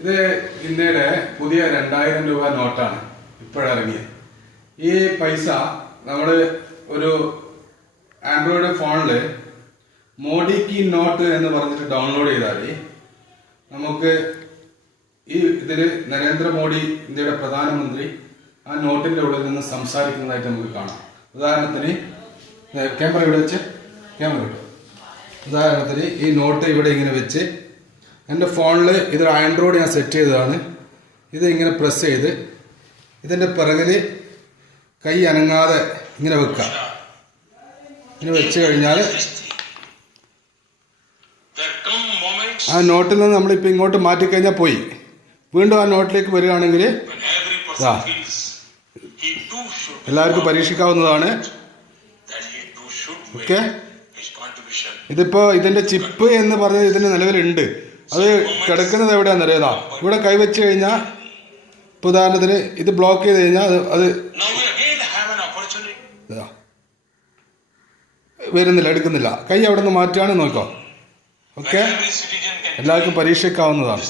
ഇത് ഇന്ത്യയുടെ പുതിയ 2000 രൂപ നോട്ടാണ് ഇപ്പോഴിറങ്ങിയത്. ഈ പൈസ നമ്മൾ ഒരു ആൻഡ്രോയിഡ് ഫോണിൽ മോഡി കി നോട്ട് എന്ന് പറഞ്ഞിട്ട് ഡൗൺലോഡ് ചെയ്താൽ നമുക്ക് ഇതിൽ നരേന്ദ്രമോദി ഇന്ത്യയുടെ പ്രധാനമന്ത്രി ആ നോട്ടിൻ്റെ ഉള്ളിൽ നിന്ന് സംസാരിക്കുന്നതായിട്ട് നമുക്ക് കാണാം. ഉദാഹരണത്തിന് ക്യാമറ ഇവിടെ വെച്ച് ഉദാഹരണത്തിന് ഈ നോട്ട് ഇവിടെ ഇങ്ങനെ വെച്ച് എൻ്റെ ഫോണിൽ ഇതൊരു ആൻഡ്രോയിഡ് ഞാൻ സെറ്റ് ചെയ്തതാണ്. ഇത് ഇങ്ങനെ പ്രസ് ചെയ്ത് ഇതിൻ്റെ പിറകിൽ കൈ അനങ്ങാതെ ഇങ്ങനെ വെക്കുക. ഇങ്ങനെ വെച്ച് കഴിഞ്ഞാൽ ആ നോട്ടിൽ നിന്ന് നമ്മളിപ്പോൾ ഇങ്ങോട്ട് മാറ്റിക്കഴിഞ്ഞാൽ പോയി. വീണ്ടും ആ നോട്ടിലേക്ക് വരികയാണെങ്കിൽ എല്ലാവർക്കും പരീക്ഷിക്കാവുന്നതാണ്. ഓക്കെ, ഇതിപ്പോൾ ഇതിൻ്റെ ചിപ്പ് എന്ന് പറഞ്ഞത് ഇതിന് നിലവിലുണ്ട്. അത് കിടക്കുന്നത് എവിടെയാണെന്ന് അറിയാം. ഇവിടെ കൈവച്ച് കഴിഞ്ഞാൽ ഇപ്പോൾ ഉദാഹരണത്തിന് ഇത് ബ്ലോക്ക് ചെയ്ത് കഴിഞ്ഞാൽ അത് വരുന്നില്ല, എടുക്കുന്നില്ല. കൈ അവിടെ നിന്ന് മാറ്റുകയാണെന്ന് നോക്കാം. ഓക്കെ, എല്ലാവർക്കും പരീക്ഷിക്കാവുന്നതാണ്.